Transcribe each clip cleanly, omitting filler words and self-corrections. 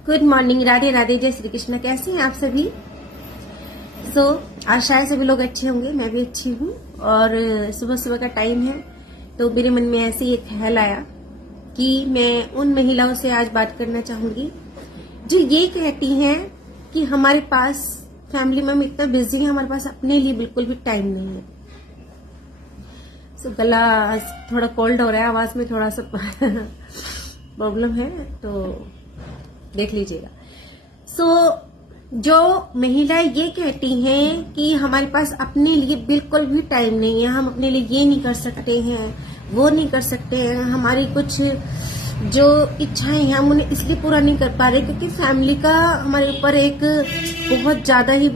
Good morning, Radhe Radhe, जय श्री कृष्ण। कैसे हैं आप सभी? आशा है सभी लोग अच्छे होंगे। मैं भी अच्छी हूँ। और सुबह सुबह का टाइम है तो मेरे मन में ऐसे ही एक ख्याल आया कि मैं उन महिलाओं से आज बात करना चाहूंगी जो ये कहती हैं कि हमारे पास फैमिली में हम इतना बिजी हैं, हमारे पास अपने लिए बिल्कुल भी टाइम नहीं है। गला थोड़ा कोल्ड हो रहा है, आवाज में थोड़ा सा प्रॉब्लम है तो देख लीजिएगा। जो महिलाएं ये कहती हैं कि हमारे पास अपने लिए बिल्कुल भी टाइम नहीं है, हम अपने लिए ये नहीं कर सकते हैं, वो नहीं कर सकते हैं, हमारी कुछ जो इच्छाएं हैं हम उन्हें इसलिए पूरा नहीं कर पा रहे क्योंकि फैमिली का हमारे ऊपर एक बहुत ज्यादा ही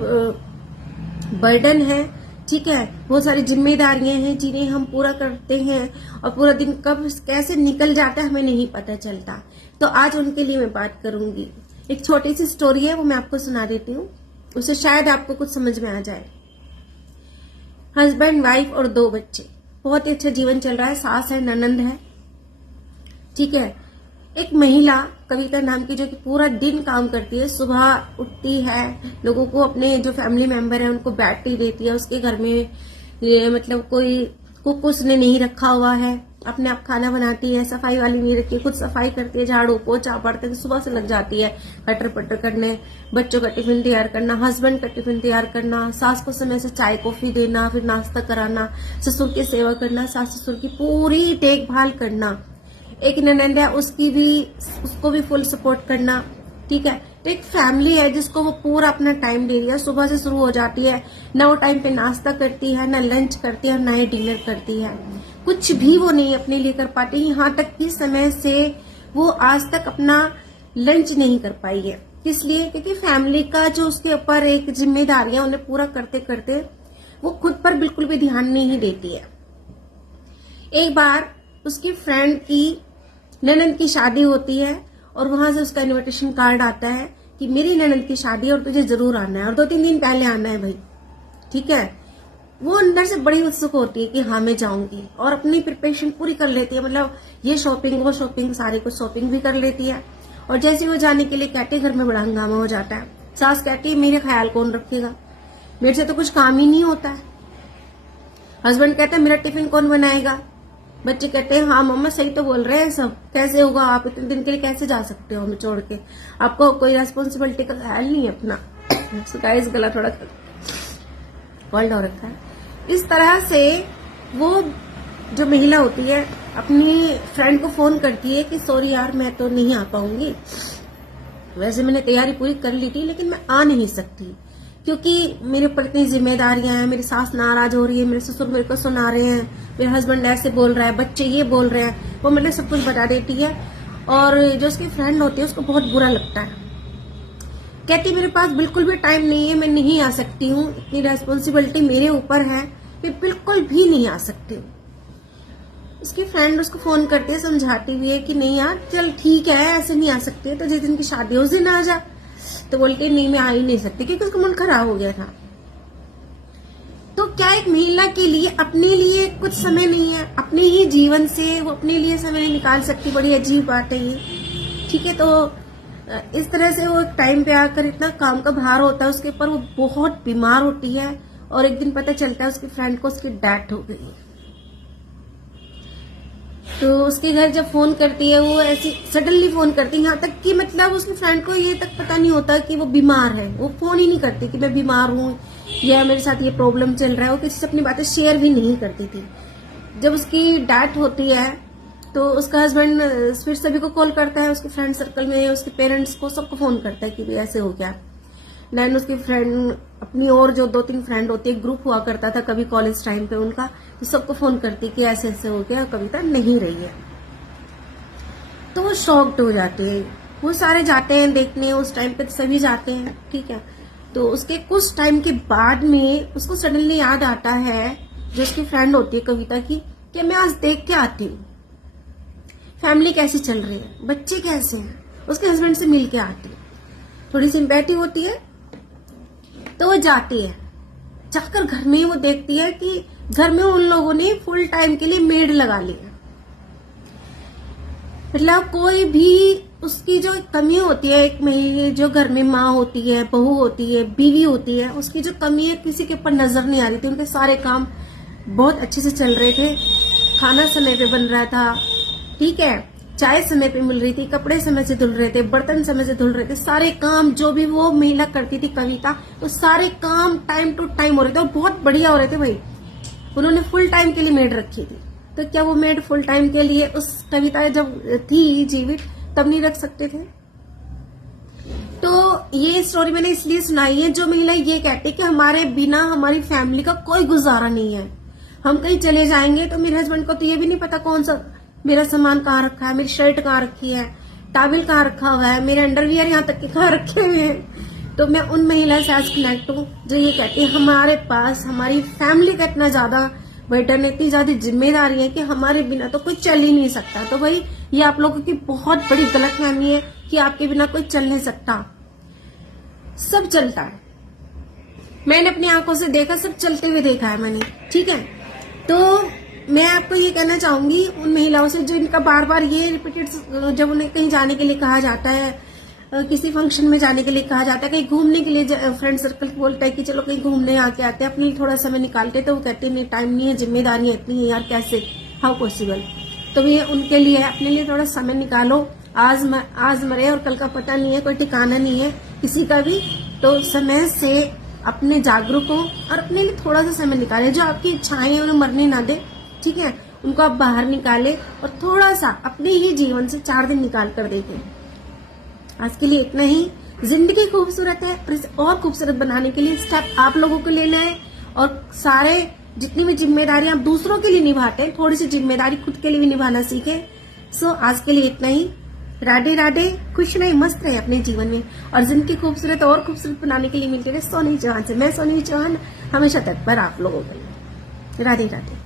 बर्डन है। ठीक है, बहुत सारी जिम्मेदारियां हैं जिन्हें हम पूरा करते हैं और पूरा दिन कब कैसे निकल जाता है हमें नहीं पता चलता। तो आज उनके लिए मैं बात करूंगी। एक छोटी सी स्टोरी है, वो मैं आपको सुना देती हूँ, उससे शायद आपको कुछ समझ में आ जाए। हस्बैंड, वाइफ और 2 बच्चे, बहुत ही अच्छा जीवन चल रहा है। सास है, ननंद है। ठीक है, एक महिला कविता नाम की जो कि पूरा दिन काम करती है, सुबह उठती है, लोगों को अपने जो फैमिली मेंबर है उनको बैठी देती है। उसके घर में ये मतलब कोई कुक उसने नहीं रखा हुआ है, अपने आप खाना बनाती है, सफाई वाली नहीं रखी है, खुद सफाई करती है, झाड़ू पोछा पड़ते है, सुबह से लग जाती है कटर पटर करने, बच्चों का टिफिन तैयार करना, हस्बैंड का टिफिन तैयार करना, सास को समय से चाय कॉफी देना, फिर नाश्ता कराना, ससुर की सेवा करना, सास ससुर की पूरी देखभाल करना। एक ननंद है, उसको भी फुल सपोर्ट करना। ठीक है, तो एक फैमिली है जिसको वो पूरा अपना टाइम दे दिया। सुबह से शुरू हो जाती है, ना वो टाइम पे नाश्ता करती है, ना लंच करती है, ना ही डिनर करती है। कुछ भी वो नहीं अपने लिए कर पाती। यहाँ तक कि समय से वो आज तक अपना लंच नहीं कर पाई है। इसलिए क्योंकि फैमिली का जो उसके ऊपर एक जिम्मेदारी है उन्हें पूरा करते करते वो खुद पर बिल्कुल भी ध्यान नहीं देती है। एक बार उसकी फ्रेंड की ननंद की शादी होती है और वहां से उसका इनविटेशन कार्ड आता है कि मेरी ननंद की शादी और तुझे जरूर आना है और 2-3 दिन पहले आना है भाई। ठीक है, वो अंदर से बड़ी उत्सुक होती है कि हाँ मैं जाऊंगी और अपनी प्रिपरेशन पूरी कर लेती है, मतलब ये शॉपिंग वो शॉपिंग सारी कुछ शॉपिंग भी कर लेती है। और जैसे वो जाने के लिए कहती है, घर में बड़ा हंगामा हो जाता है। सास कहती है मेरे ख्याल कौन रखेगा, मेरे से तो कुछ काम ही नहीं होता है। हस्बैंड कहता है मेरा टिफिन कौन बनाएगा। बच्चे कहते हैं हाँ मम्मा सही तो बोल रहे हैं सब, कैसे होगा, आप इतने दिन के लिए कैसे जा सकते हो हमें छोड़ के, आपको कोई रेस्पॉन्सिबिलिटी का ख्याल नहीं है अपना। गाइस गला थोड़ा कोल्ड हो रखा है। इस तरह से वो जो महिला होती है अपनी फ्रेंड को फोन करती है कि सॉरी यार मैं तो नहीं आ पाऊंगी, वैसे मैंने तैयारी पूरी कर ली थी लेकिन मैं आ नहीं सकती क्योंकि मेरे ऊपर इतनी जिम्मेदारियां हैं, मेरी सास नाराज हो रही है, मेरे ससुर मेरे को सुना रहे हैं, मेरे हस्बैंड ऐसे बोल रहा है, बच्चे ये बोल रहे हैं। वो मैंने सब कुछ बता देती है और जो उसकी फ्रेंड होती है उसको बहुत बुरा लगता है। कहती मेरे पास बिल्कुल भी टाइम नहीं है, मैं नहीं आ सकती हूँ, इतनी रेस्पॉन्सिबिलिटी मेरे ऊपर है, मैं बिल्कुल भी नहीं आ सकती हूँ। उसकी फ्रेंड उसको फोन करती है, समझाती हुई है कि नहीं यार चल ठीक है, ऐसे नहीं आ सकती तो जिस दिन की शादी उस दिन आ जा। तो बोलती नहीं मैं आ ही नहीं सकती क्योंकि उसका मन खराब हो गया था। तो क्या एक महिला के लिए अपने लिए कुछ समय नहीं है, अपने ही जीवन से वो अपने लिए समय निकाल सकती? बड़ी अजीब बात है ये। ठीक है, तो इस तरह से वो टाइम पे आकर इतना काम का भार होता है उसके ऊपर, वो बहुत बीमार होती है और एक दिन पता चलता है उसकी फ्रेंड को उसकी डेथ हो गई है। तो उसके घर जब फोन करती है वो ऐसी सडनली फोन करती है, यहाँ तक कि मतलब उसकी फ्रेंड को ये तक पता नहीं होता कि वो बीमार है। वो फोन ही नहीं करती कि मैं बीमार हूँ या मेरे साथ ये प्रॉब्लम चल रहा है। वो किसी से अपनी बातें शेयर भी नहीं करती थी। जब उसकी डेथ होती है तो उसका हस्बैंड फिर सभी को कॉल करता है, उसके फ्रेंड सर्कल में उसके पेरेंट्स को सबको फोन करता है कि भाई ऐसे हो गया। देन उसकी फ्रेंड अपनी और जो 2-3 फ्रेंड होती है, ग्रुप हुआ करता था कभी कॉलेज टाइम पे उनका, तो सबको फोन करती कि ऐसे ऐसे हो गया, कविता नहीं रही है। तो वो शॉक्ड हो जाते हैं। वो सारे जाते हैं देखने, उस टाइम पे सभी जाते हैं। ठीक है, तो उसके कुछ टाइम के बाद में उसको सडनली याद आता है जो उसकी फ्रेंड होती है कविता की, कि मैं आज देख के आती हूँ फैमिली कैसी चल रही है, बच्चे कैसे हैं, उसके हस्बैंड से मिल के आती है। थोड़ी सिंपैथी होती है तो वो जाती है। जाकर घर में वो देखती है कि घर में उन लोगों ने फुल टाइम के लिए मेड लगा ली है। मतलब कोई भी उसकी जो कमी होती है, एक महिला जो घर में माँ होती है, बहू होती है, बीवी होती है, उसकी जो कमी है किसी के ऊपर नजर नहीं आ रही थी। उनके सारे काम बहुत अच्छे से चल रहे थे, खाना समय पे बन रहा था, ठीक है, चाय समय पे मिल रही थी, कपड़े समय से धुल रहे थे, बर्तन समय से धुल रहे थे, सारे काम जो भी वो महिला करती थी कविता, तो सारे काम टाइम टू टाइम हो रहे थे और बहुत बढ़िया हो रहे थे भाई। उन्होंने फुल टाइम के लिए मेड रखी थी, तो क्या वो मेड फुल टाइम के लिए उस कविता जब थी जीवित तब नहीं रख सकते थे? तो ये स्टोरी मैंने इसलिए सुनाई है, जो महिला ये कहती है कि हमारे बिना हमारी फैमिली का कोई गुजारा नहीं है, हम कहीं चले जाएंगे तो मेरे हस्बैंड को तो ये भी नहीं पता कौन सा मेरा सामान कहाँ रखा है, मेरी शर्ट कहाँ रखी है, टॉवल कहाँ रखा हुआ है, मेरे अंडरवियर यहाँ तक के कहाँ रखे हुए हैं। तो मैं उन महिला से आज कनेक्ट हूँ जो ये कहती है हमारे पास हमारी फैमिली का इतना ज्यादा बर्डन, इतनी ज्यादा जिम्मेदारी है कि हमारे बिना तो कोई चल ही नहीं सकता। तो भाई ये आप लोगों की बहुत बड़ी गलतफहमी है कि आपके बिना कोई चल नहीं सकता। सब चलता है, मैंने अपनी आंखों से देखा, सब चलते हुए देखा है मैंने, ठीक है। तो मैं आपको ये कहना चाहूंगी उन महिलाओं से जो इनका बार बार ये रिपीटेड, जब उन्हें कहीं जाने के लिए कहा जाता है, किसी फंक्शन में जाने के लिए कहा जाता है, कहीं घूमने के लिए फ्रेंड सर्कल बोलता है कि चलो कहीं घूमने आके आते हैं, अपने लिए थोड़ा समय निकालते, तो वो कहते हैं नहीं टाइम नहीं है, जिम्मेदारियां इतनी है यार, कैसे, हाउ पॉसिबल। तो ये उनके लिए अपने लिए थोड़ा समय निकालो, आज मरे और कल का पता नहीं है, कोई ठिकाना नहीं है किसी का भी। तो समय से अपने जागरूक हो और अपने लिए थोड़ा सा समय निकाले, जो आपकी इच्छाएं हैं उन्हें मरने ना दे, ठीक है, उनको आप बाहर निकाले और थोड़ा सा अपने ही जीवन से 4 दिन निकाल कर देखें। आज के लिए इतना ही। जिंदगी खूबसूरत है और इसे और खूबसूरत बनाने के लिए स्टेप आप लोगों को लेना है, और सारे जितनी भी जिम्मेदारी आप दूसरों के लिए निभाते हैं, थोड़ी सी जिम्मेदारी खुद के लिए भी निभाना सीखें। सो आज के लिए इतना ही। राधे राधे, खुश रहे, मस्त रहे अपने जीवन में, और जिंदगी खूबसूरत और खूबसूरत बनाने के लिए मिलते रहे सोनी चौहान से। मैं सोनी चौहान, हमेशा तत्पर आप लोगों के लिए। राधे राधे।